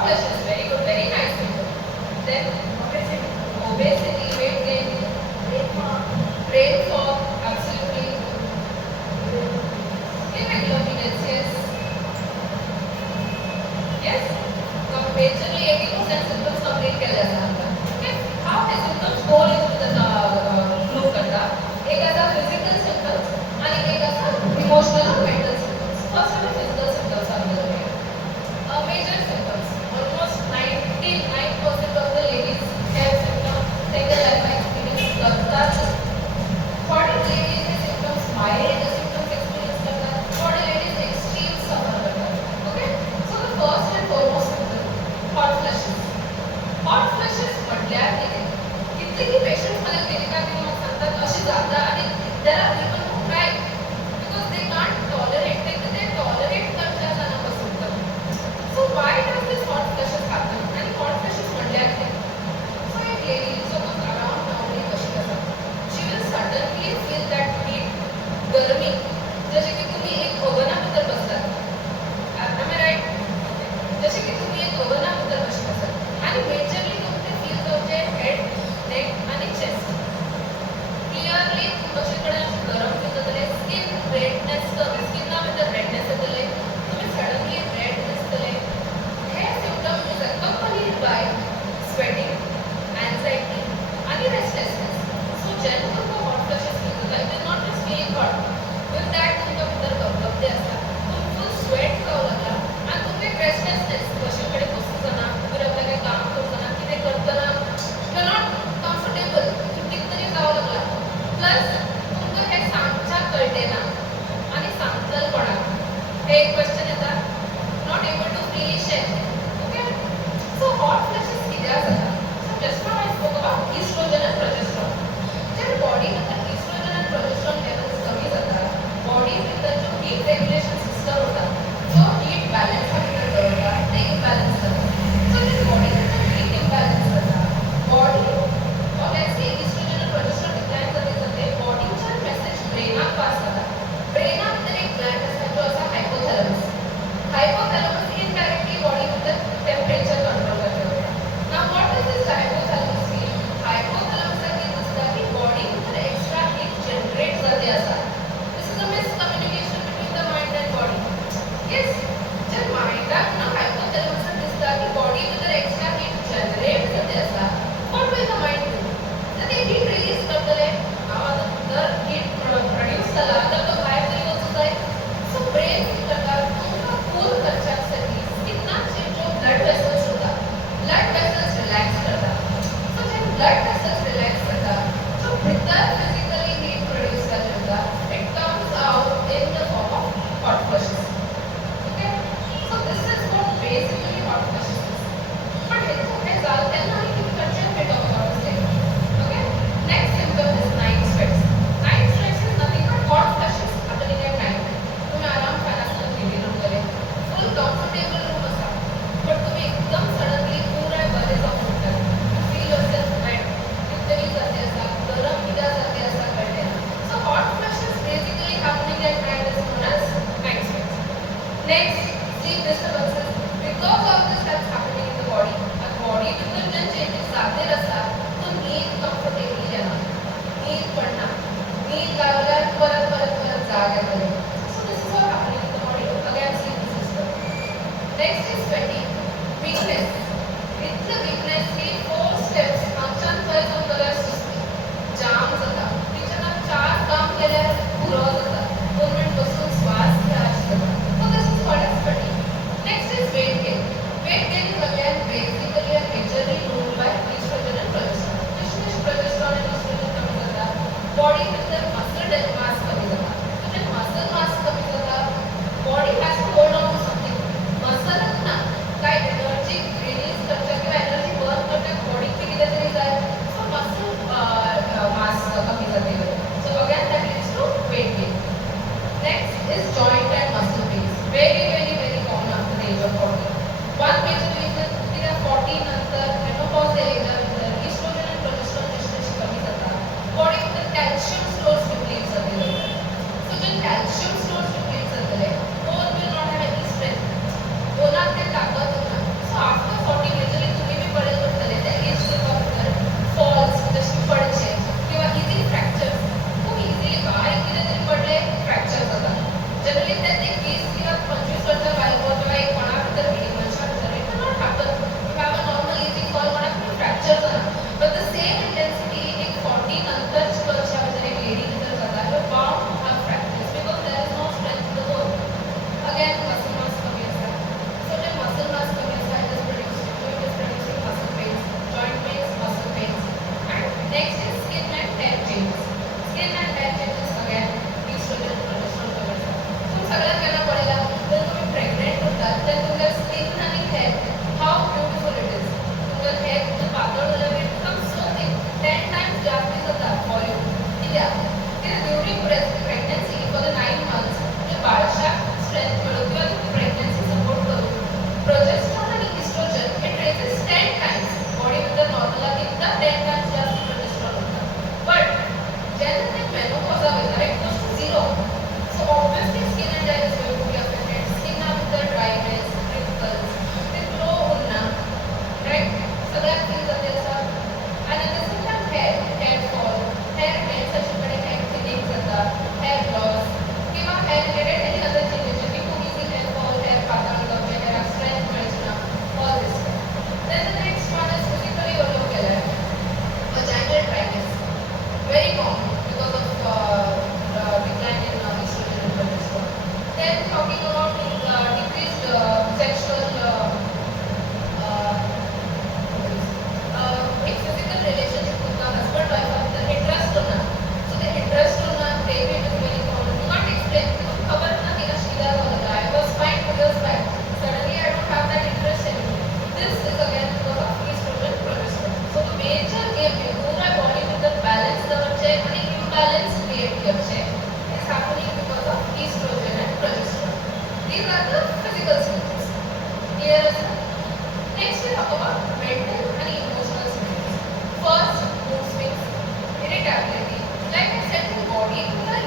of flushes. Very good, very nice. Then obesity, weight gain, brain fog, absolutely. Hemoglobin, yes. Yes. So majorly 80% symptoms complete किया जाता है आपका. Okay. How है symptoms fall into the flu करता. एक ऐसा physical symptoms आणि एक ऐसा emotional और mental symptoms. First हमें physical symptoms समझ लेंगे. Major symptoms. Almost 99% of the ladies we talk about mental and emotional symptoms. First, mood swings, irritability. Like I said, the body पूरा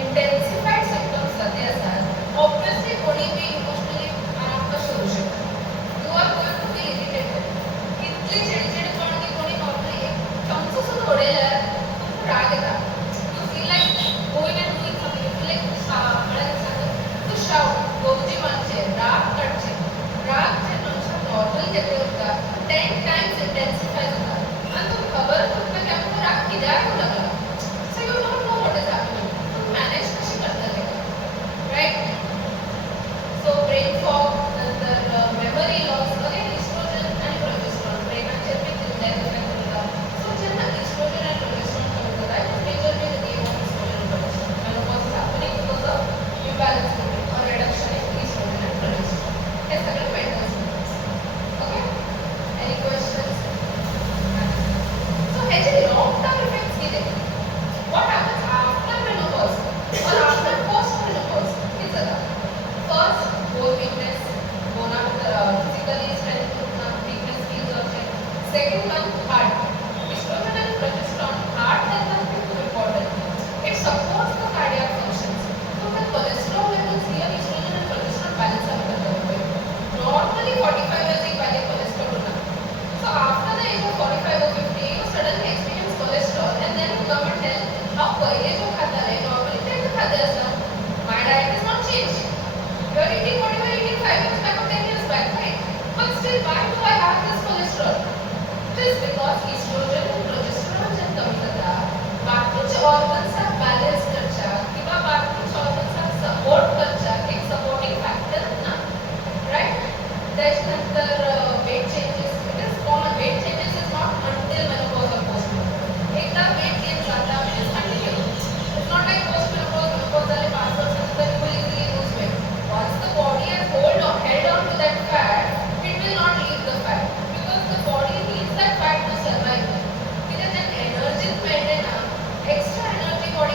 intensified symptoms जाते असतात. Obviously, कोणी भी emotionally आराम का शोधू शकतो. You are going to feel irritated. इतली चिडचिडपण की कोणी normally एक चमचा सुद्धा ओढेल तर राग येतात. You feel like going and doing something. You feel like मला सांगतो to shout. गोजी माणसे राग कटचे. राग जे मनुष्य नॉर्मल घेते होता 10 times intensify होता. आणि तो खबर होता की आपको राग किती होऊ लागला. So you don't know what is happening. तो manage कशी करता ते. Right? So brain fog, नंतर memory loss, again estrogen and progesterone. ब्रेनाचे ते इम्पॅक्ट होतात. So ज्यांना estrogen and progesterone कमी होत आहे, majorly the game of estrogen and progesterone. Menopause is happening because of imbalance between or reduction in estrogen and progesterone. हे सगळे mental symptoms. Okay? Any questions? So ह्याचे long term effects किती? What happens after menopause or after post menopause? हे जरा. First, bone weakness, physically strength weakness feels urgent. Second one, heart. Estrogen and progesterone, heart health has become important. It supports the cardiac functions. So the cholesterol levels here, estrogen and progesterone balance are करते. Normally 45 years एक पहले cholesterol होना. So after the age of 45 or 50, you suddenly experience cholesterol and then you come and tell how पहिले जो खाता है normally ते खाते असतात. My diet is not changed. You are eating what you were eating 5 years back or 10 years back, right? But still, why do I have this cholesterol? It is because estrogen and progesterone जब कमी होता, बाकीचे organs are balance करच्या किंवा बाकीचे organs are support करच्या एक supporting factor ना, right? त्याच्यानंतर weight changes. It is common. Weight changes is not until menopause or post menopause. एकदा weight gain झाला it is continuous. It's not like post menopause, menopause झाले 5 वर्षानंतर you will easily lose weight. Once the body has held on to that fat, it will not leave the fat because the body needs that fat to survive. Because then energy मिळते ना, extra energy body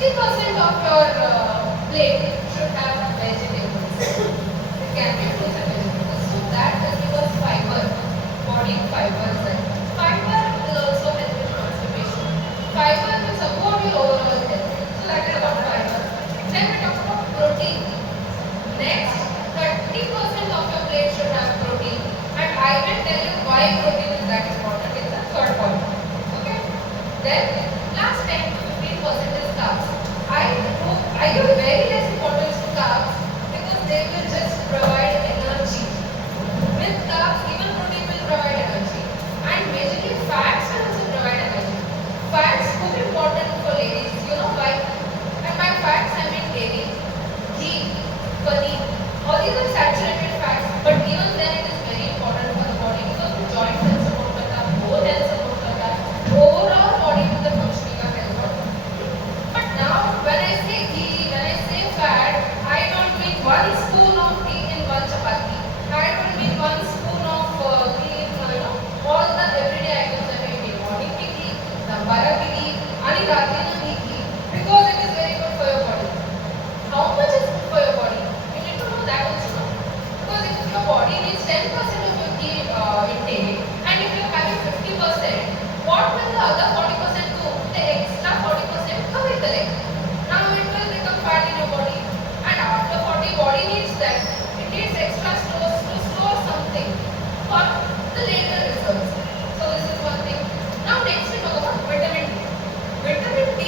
60% of your plate should have vegetables. It can be fruits and vegetables. So that will give us fiber, body fiber. Fiber will also help in constipation. Fiber will support your overall health. So that is about fiber. Then we talk about protein. Next, 30% of your plate should have protein. And I will tell you why protein is that important in the third point. Okay? Then, last 10 to 15% is carbs. I give very less importance to carbs because they will just provide energy. With carbs, even protein will provide energy. And majorly fats will also provide energy. Fats are important for ladies. You know why? And by fats I mean dairy, ghee, paneer. All these are saturated fats, but even then it is very important for the body because the joint health support करता है, bone health support करता है, overall body में the functioning का health होता है. But now when I say ghee, when I say fat, I don't mean one spoon of ghee in one chapati. I don't mean one spoon of ghee in all the everyday items that I eat. Morning ki ghee, dopaहर ki ghee, and रात में भी ghee because it is very good for your body. How much is good for your body? You need to know that also. Because if your body needs 10% of your ghee intake and if you are having 50%, what will the other 40% do? The extra 40% how will collect? Now it will become fat in your body and after 40 body needs that. It needs extra stores to store something for the later results. So this is one thing. Now next we talk about vitamin D. Vitamin D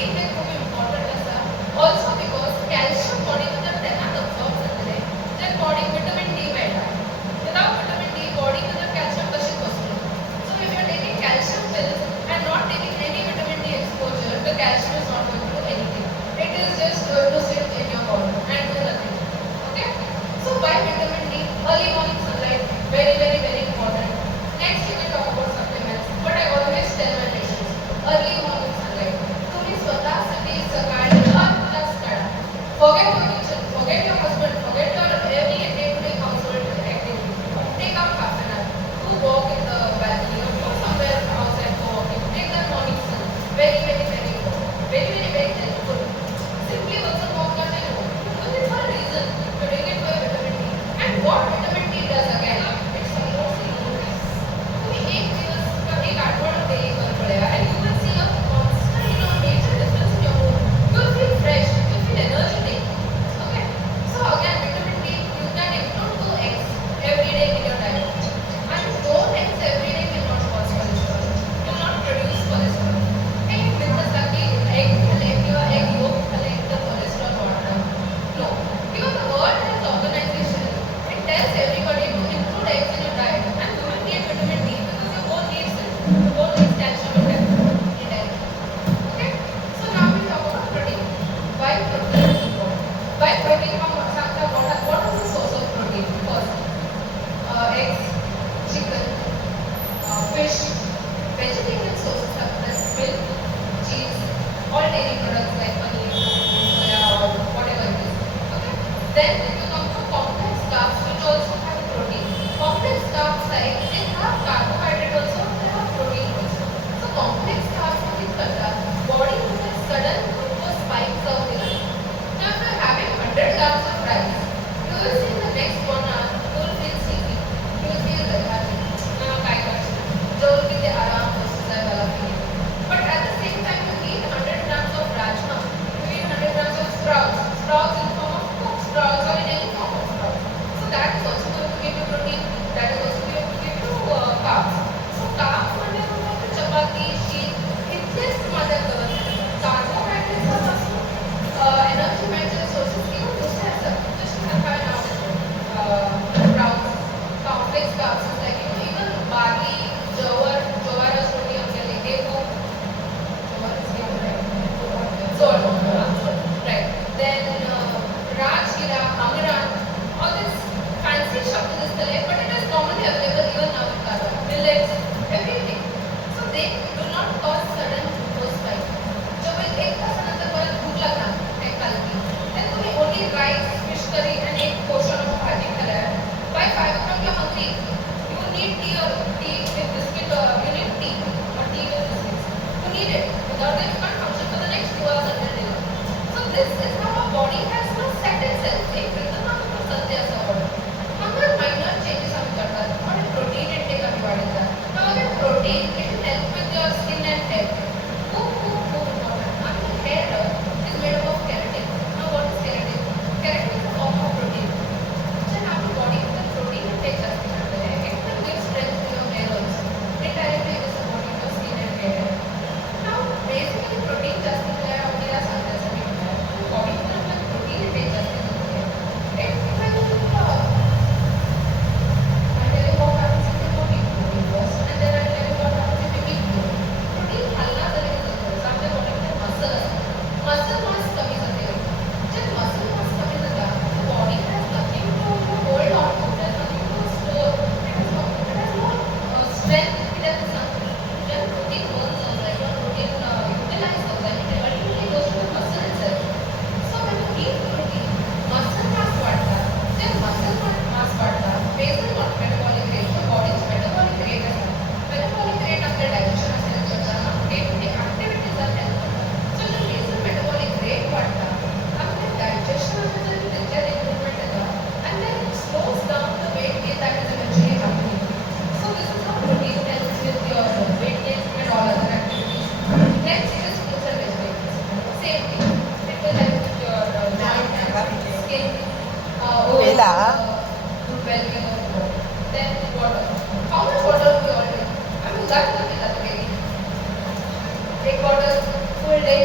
एक bottle full day,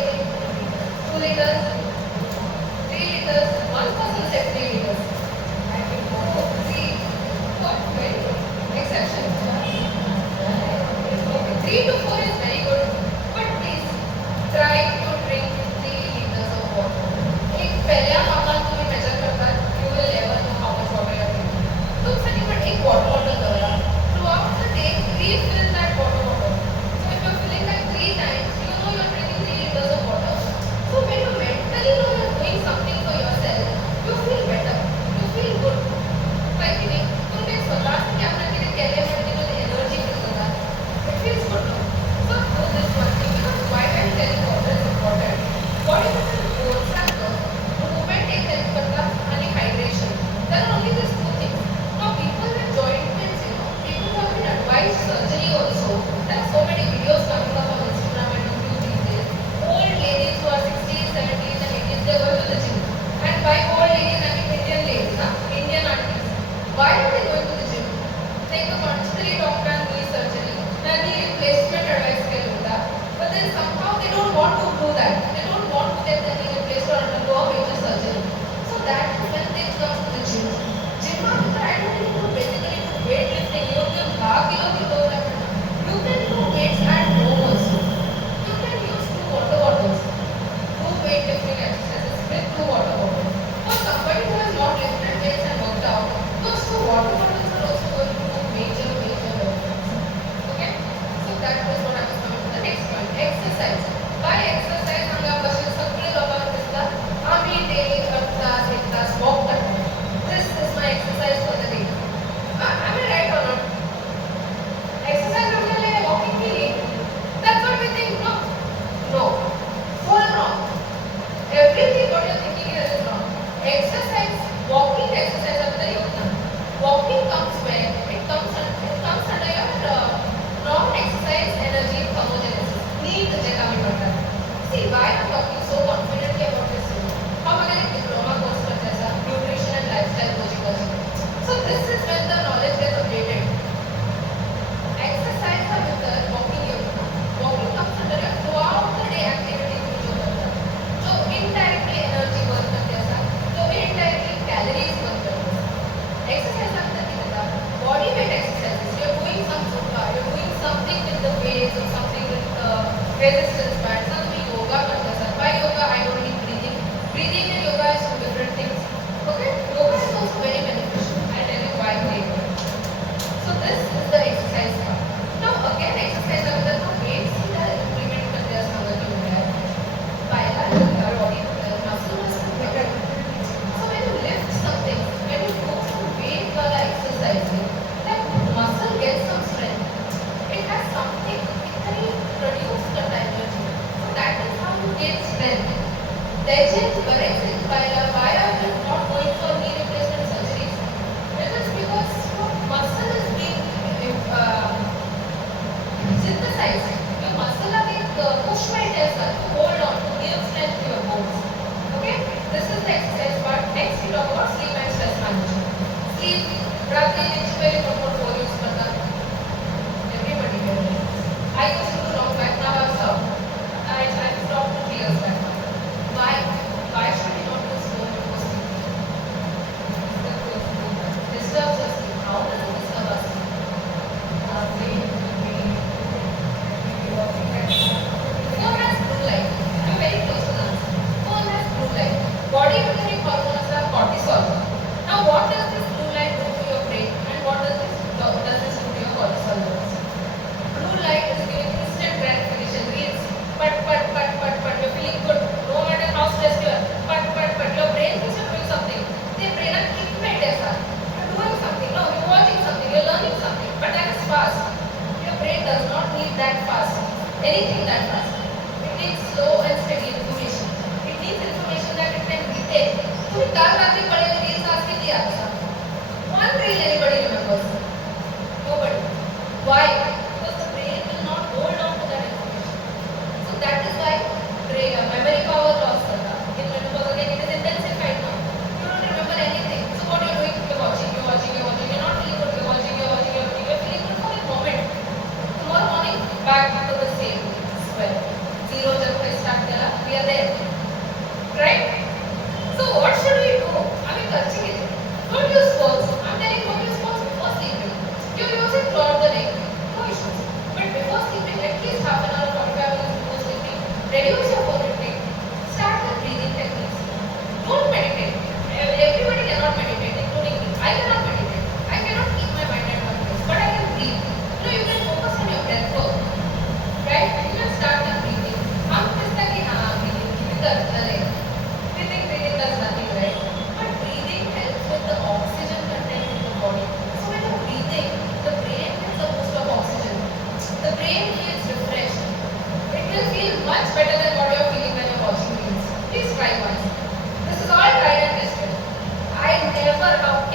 2 liters, 3 liters. One person said 3 liters. I will go see what very good. Exception. Okay, 3 to 4 is very good, but please try to drink 3 liters of water. एक पहला मापन तुम्ही measure करता, you will never know how much water you are drinking. तुमसाठी पण एक water bottle करा. Throughout the day, refill that water bottle. So if you're filling that 3 times, you know you're drinking 3 liters of water. So when you mentally know you're doing something for yourself, you feel better. You feel good. Like तुम्ही स्वतःच camera केले केल्यामुळे तुला energy feel करतात. It feels good now. So do this one thing because why I'm telling water is important. Body goals are good. Movement एक help करतात आणि hydration. There are only these 2 things. Now people with joint pains, people who have been advised surgery also. There are so many videos coming up on Instagram and YouTube these days. Old ladies who are 60s, 70s and 80s, they go to the gym. And by old ladies, I mean Indian ladies, Indian aunties. Why are they going to the gym? Take a constantly doctor and knee surgery. And knee replacement advice के होता. But then somehow they don't want to do that. They don't want to get the knee replaced or undergo a major surgery. So that is when they come to the gym. Gym में तो I don't need to basically do weightlifting. You can भाग kilo kilo करना. You can do weights at home also. You can use 2 water bottles. 2 weightlifting exercises with 2 water bottles. For somebody who has not lifted weights and worked out, those 2 water bottles are also going to do major benefits. Okay? So that is what I was coming to the next point. Exercise. By exercise, हमें आपस सगळे लोकांना दिसतात. आम्ही daily 1 तास walk करतो. This is my exercise for the day. Am I right or not? Exercise करने लिए walking के लिए. That's what we think. No. No. Full wrong. Everything what you're thinking here is wrong. Exercise, walking exercise under yoga. Walking comes where? It comes under your non-exercise energy thermogenesis. Need जगह में पड़ता है. See why I'm talking so confidently about this? हम अगर एक diploma course करते हैं sir, nutrition and lifestyle coaching करते हैं. So this is when the knowledge gets updated. Exercise का मतलब walking yoga. Walking comes under your throughout the day activities में जो करता है. जो indirectly energy burn करते हैं सर, जो indirectly calories burn करते हैं. Exercise का मतलब क्या होता है? Body weight exercises. You're doing some zumba. You're doing something with the weights or something with resistance bands. Now we yoga करते हैं sir. By yoga I don't mean breathing. Breathing and yoga is 2 different things. Okay? Yoga is also very beneficial. I'll tell you why later. So this is the exercise part. Now again exercise का मतलब तो weights ही का implement करते हैं समझ में होता है. पहला your body muscle must be better. So when you lift something, when you do some weight वाला exercise, that muscle gets some strength. It has something. It produce the energy. So that is how you get strength. त्याचेच बरेच पहला why are you not going for knee replacement surgeries? It is because your muscle is being synthesized. Your muscle are being pushed by itself to hold on, to give strength to your bones. Okay? This is the exercise part. Next we talk about sleep and stress management. Sleep, रात्रि में very good for use करता. Everybody can do. I used to do long back, now I've stopped. I stopped 2 years back. Why? Why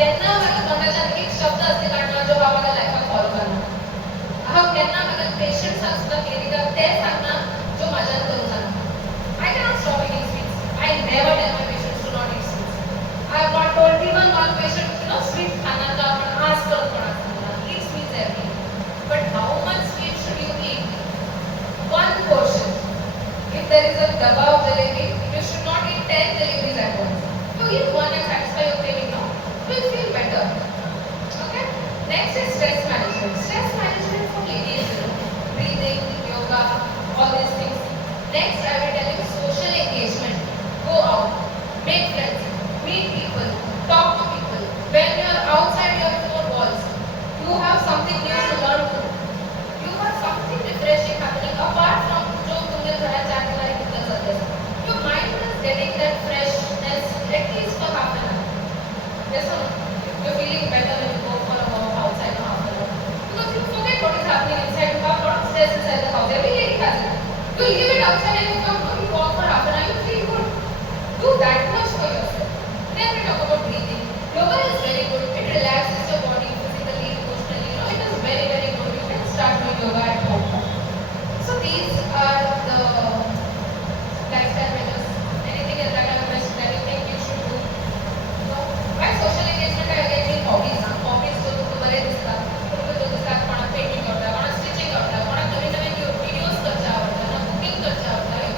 केन्ना म्हाका तोंडाच्यान एक शब्द असते काडना जो हांव म्हाका लायफान फॉलो करना. हांव केन्ना म्हाका पेशंट्सांक सुद्दां क्लिनिकाक तें सांगना जो म्हाज्यान करूंक जाता. I cannot stop eating sweets. I never tell my patients to not eat sweets. I have not told even one patient, sweet खाना का आपण आज करत म्हणा. Eat sweets every day. But how much sweet should you eat? One portion. If there is a dabba of jalebi, you should not eat 10 jalebis at once. You eat one and satisfy your craving now. You will feel better. Okay? Next is stress management. Stress management for ladies, breathing, yoga, all these things. Next, I will tell you social engagement. Go out, make friends, meet people, talk to people. When you are outside your four walls, you have something new to learn to. You have something refreshing happening apart from जो तुमने घरात जाने वाली कितना चलते हैं. Your mind is getting that freshness at least for half an hour. Yes or no? You're feeling better when you go for a walk outside for half an hour. Because you forget what is happening inside. You have a lot of stress inside the house. Every lady has it. You leave it outside and you come home, you walk for half an hour, you feel good. Do that much for yourself. Then we talk about breathing. Yoga is very good. It relaxes your body physically, emotionally. It is very, very good. You can start doing yoga at home. So these are the lifestyle measures. Anything else that I missed that you think you should do? No? Why social engagement I again mean hobbies. Hobbies जो तुमको बरे दिसतात. तुम्ही तो दिसतात कोणा painting करता, कोणा स्टिचिंग करता, कोणा नवीन नवीन व्हिडिओज करता आवडता, कुकिंग करता आवडता.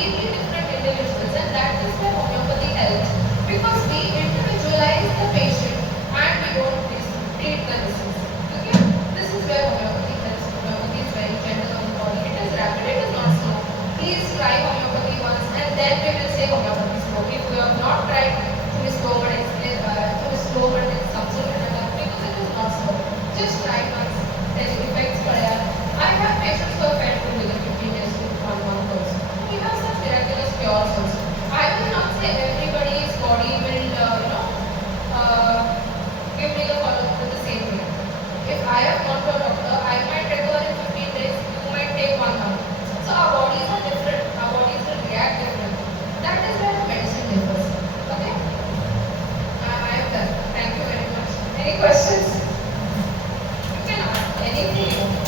completely different individuals, and that is where homeopathy helps, because we individualize the patient and we don't treat the disease. Okay, this is where homeopathy helps. Homeopathy is very gentle on the body. It is rapid. It is not slow. Please try homeopathy once, and then we will say homeopathy is slow. If you have not tried through slow, but it's absolutely not, because it is not slow. Just try once. Then effects पड़ेगा. I have patients who have felt good within 15 days to 1 month also. We have such miraculous cures also. I will not say everybody's body will, give me the follow-up with the same way. If I have gone to a doctor, I might recover in 15 days, you might take 1 month. So our bodies are different, our bodies will react differently. That is where the medicine differs. Okay? I am done. Thank you very much. Any questions? You can ask anything you want.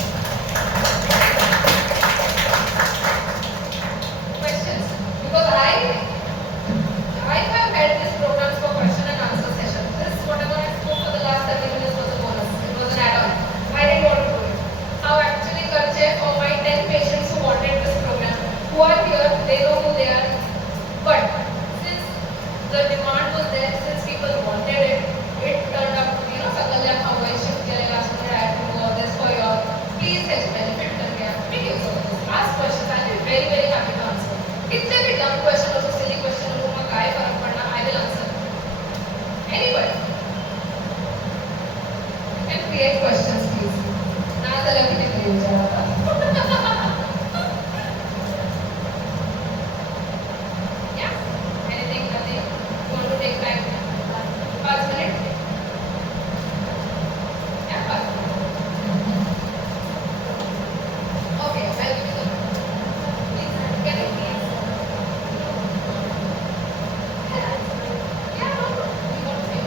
Questions? Because I have held this programs for question and answer session. This whatever I spoke for the last 30 minutes was a bonus. It was an add-on. I didn't want to do it. Now actually Karche, for my 10 patients who wanted this program, who are here, they know who they are. But since the demand was there, since people wanted it, it turned up, Sakalya Hawai shift kare last minute, I had to do all this for your. Please has benefit करके make use of this. Ask questions. I'll be very very happy to answer. कितने भी dumb question हो, silly question हो, मैं काय फर्क पड़ना, I will answer. Anybody? You can create questions, please. ना चला कि नहीं हो जाएगा. Yeah? Anything? Nothing? You want to take time? 5 minutes? Yeah, 5 minutes. Okay, I'll give you the. Please, can you please? Yeah, no problem. You want to say?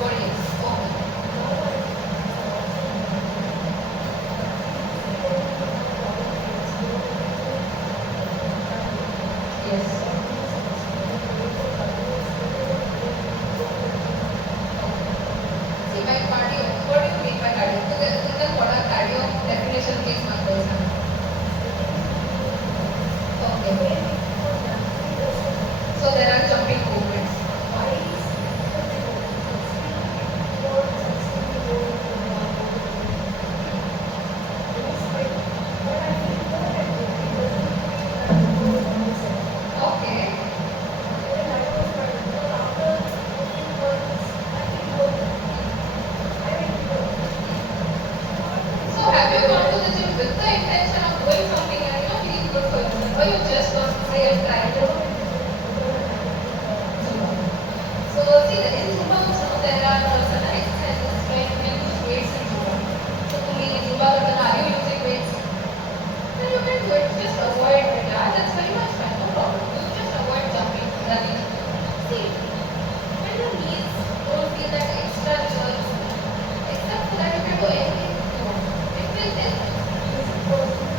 Worries. Okay. Yes. See, by cardio, what do you mean by cardio? तुझे थोड़ा cardio definition please मत दो इसमें. Okay. So there are jumping movements. Okay. So have you gone to the gym with the intention of doing something and feeling good for yourself, or you just want to say and try to? So see, in Zumba also there are certain exercises where you can use weights in Zumba. So तुम्ही Zumba करताना are you using weights? Then you can do it. Just avoid it. Yeah, that's very much fine. No problem. You just avoid jumping, running. See, when your knees don't feel that extra jerks, except for that you can do anything you want. It will help.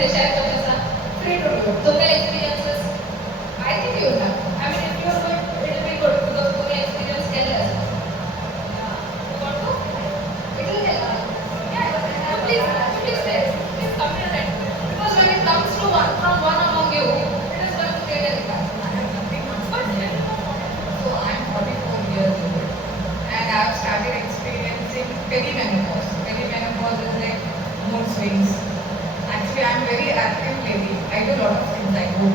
इथे share करण्याचा free to do. तो काही experiences I think you have. I mean if you good it will be good because तुम्ही experience केले असेल. Want to? It will help. Yeah, please say. Please come to that. Because when it comes to one from one among you, it is going to create an impact. I have nothing much to share. So I'm 44 years old and I've started experiencing perimenopause. Perimenopause is like mood swings. Actually, I'm very active lady. I do a lot of things. I do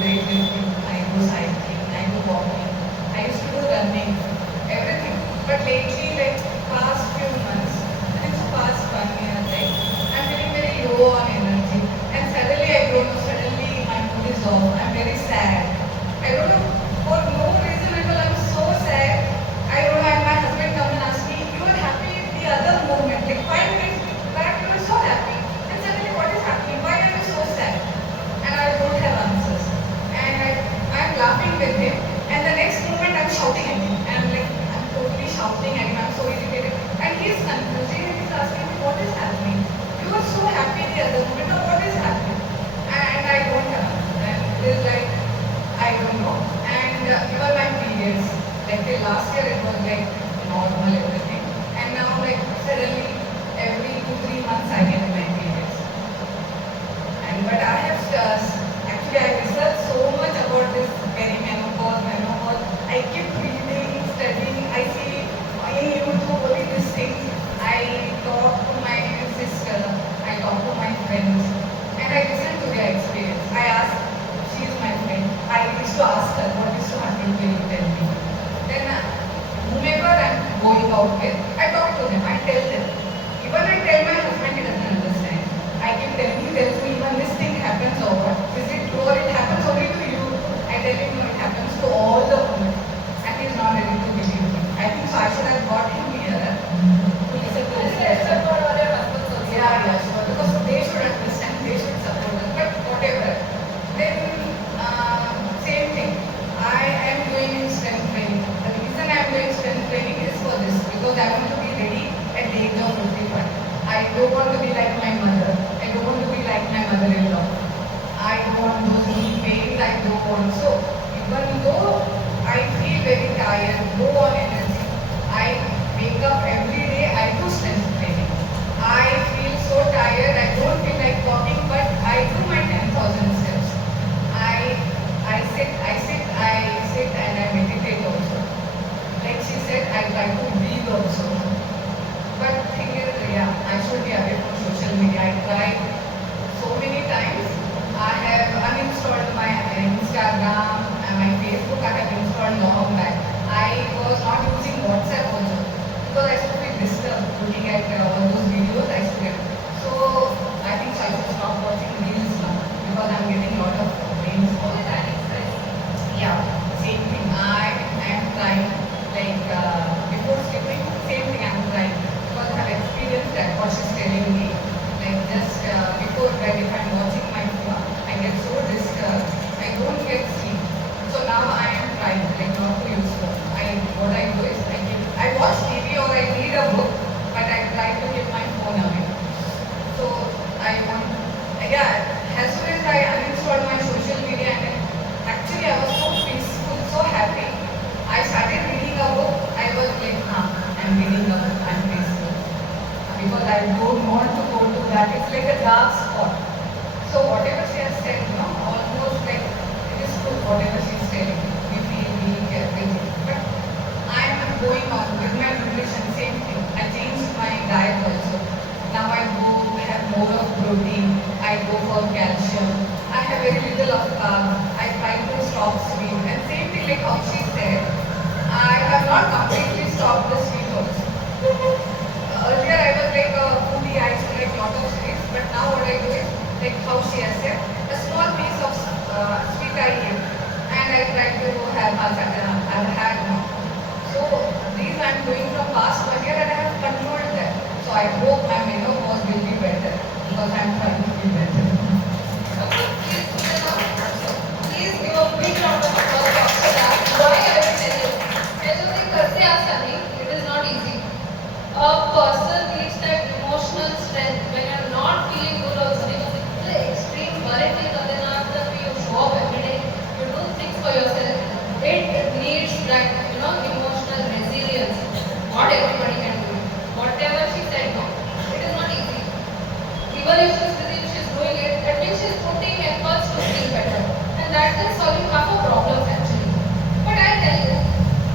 weightlifting, I do cycling, I do walking. I used to do running, everything. But lately, like past few months, I think so past 1 year, like I'm feeling very low on energy. And suddenly I don't know, suddenly my mood is off. I'm very sad. I don't know, for no reason at all, I'm so sad. I don't know, and my husband come and ask me, you were happy the other moment, like 5 minutes back, you were so happy. And suddenly what is happening? Why are you so sad? And I don't have answers. And I'm laughing with him. And the next moment I'm shouting at him. And like, I'm totally shouting at him. I'm so irritated. And he's confused. He's asking me, what is happening? You were so happy the other moment. Now what is happening? And I don't have answers. And it is like, I don't know. And even my periods, like till last year it was like normal everything. And now like suddenly every 2-3 months I get my periods. And but I have actually I researched so much about this perimenopause, menopause. I keep reading, studying. I see in YouTube only these things. I talk to my sister. I talk to my friends, and I listen to their experience. I ask. She is my friend. I used to ask her what is to happen. Can you tell me? Then whomever I'm going out with, I talk to them. I tell them. Even I tell my husband, he doesn't understand. I keep telling him, he tells me even this thing happens or what? Is it true or it happens only to you? I tell him no, it happens to all the women. And he's not ready to believe me. I think so I should have brought him here to listen to this lesson. Yeah, sure. Because they should understand, they should support us. But whatever. Then same thing. I am doing in strength training. The reason I am doing strength training is for this because I want to be ready at the age of 55. I don't want to be like my mother. I don't want to be like my mother-in-law. I don't want those knee pains. I don't want. So even though I feel very tired, low on energy, I wake up every day. I do strength training. I feel so tired. I don't feel like walking, but I do my 10,000 steps. I sit and I meditate also. Like she said, I try to breathe also. But thing is, yeah, I should be away from social media. I tried so many times. I have uninstalled my Instagram and my Facebook. I have installed long back. I was not using WhatsApp also because I used to be disturbed looking at all those videos. I used to get so I think I should stop watching reels now because I'm getting a lot of brains. Yeah, same thing. I am trying like before sleeping, same thing I'm trying because I have experienced that what she's telling me. Like just before bed, if I'm watching my phone, I get so disturbed. I don't get sleep. So now I am trying like not to use phone. What I do is I watch TV or I read a book, but I try to keep my phone away. So I want, yeah, as soon as I uninstalled my social media and actually I was so peaceful, so happy. I started reading a book. I was like, I'm reading a book, I'm peaceful. Because I don't want to go to that. It's like a dark spot. So whatever she has said, almost like it is true, whatever she's telling. We feel weak, everything. But I'm going on with my nutrition, same thing. I changed my diet also. Now I go have more of protein. I go for calcium. I have very little of carbs. I try to stop sweet. And same thing like how she said, I have not completely stopped the sweet also. Earlier I was like a foodie, I used to like lot of sweets, but now what I do is like how she has said, a small piece of sweet I eat, and I try to have I've had now. So these I'm doing from past 1 year and I have controlled that. So I hope my menopause will be better because I'm trying to be better. Okay, please put it up. Please give a big round of applause for that. Why I will tell you. हे जो ते करते असताना, it is not easy. A person needs that emotional strength when you're not feeling good also because putting efforts to feel better, and that is solving half of problems actually. But I tell you,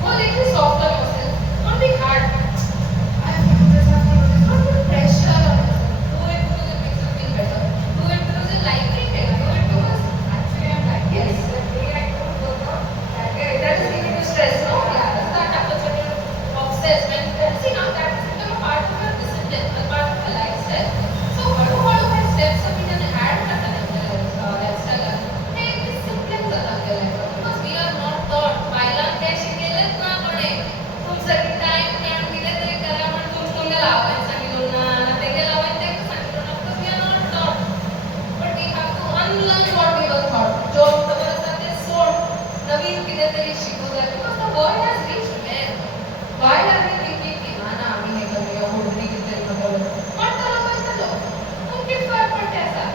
go little soft on yourself. Don't be hard. I have to do this, I have to do this. Don't put pressure on yourself. Do it because it makes you feel better. Do it because you like it. Do it because Actually, I'm like, yes. the day I don't work out, that day That is giving you stress, no? Yeah, that happens when you're obsessed. When see now that has become a part of your discipline, a part of your lifestyle. So हळूहळू हे steps आपण त्यांना add करतात आपल्या lifestyle. हे discipline जातात आपल्या life because we are not taught. बायला ते शिकेलच ना कोणी. तुमच्यासाठी time काढून दिले तरी करा पण तुमच्या लावायचं सांगितलं ना ते काय लावायचं ते सांगितलं ना because we are not taught. But we have to unlearn what we were taught. जो तोपर्यंत ते सोड नवीन कितीतरी शिकू द्या because the world has reached man. Why are we thinking की ना ना आम्ही हे करूया हुडणी कितीतरी बघू पण तर लोकांचं लोक किती फरक पडते असा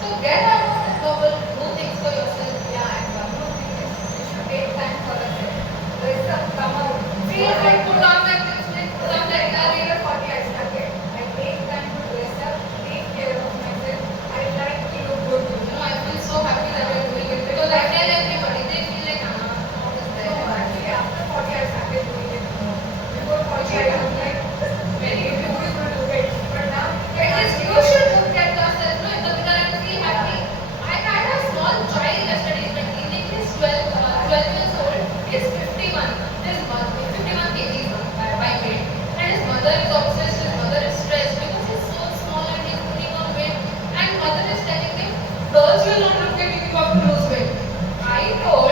so get out of that bubble, do things for yourself. Yeah, and one more thing is, you should take time for yourself. There is some summer. Feel like put on that lipstick, put on that After earring. 40, I started. I take time to dress up, take care of myself. I like to look good. You know, I feel so happy that you're doing it because I tell everybody they feel like how is So there. actually, after 40, I started doing it more. Before 40, I was like, very who is going to do it? But now, At least you should look at yourself, no? Because I feel happy. I had a small child yesterday. My teenage is 12 years old. He's 51. His mother, 51 kgs by weight. And his mother is obsessed. His mother is stressed because he's so small and he's putting on weight. And mother is telling him, girls will not look at you if you have to lose weight. I told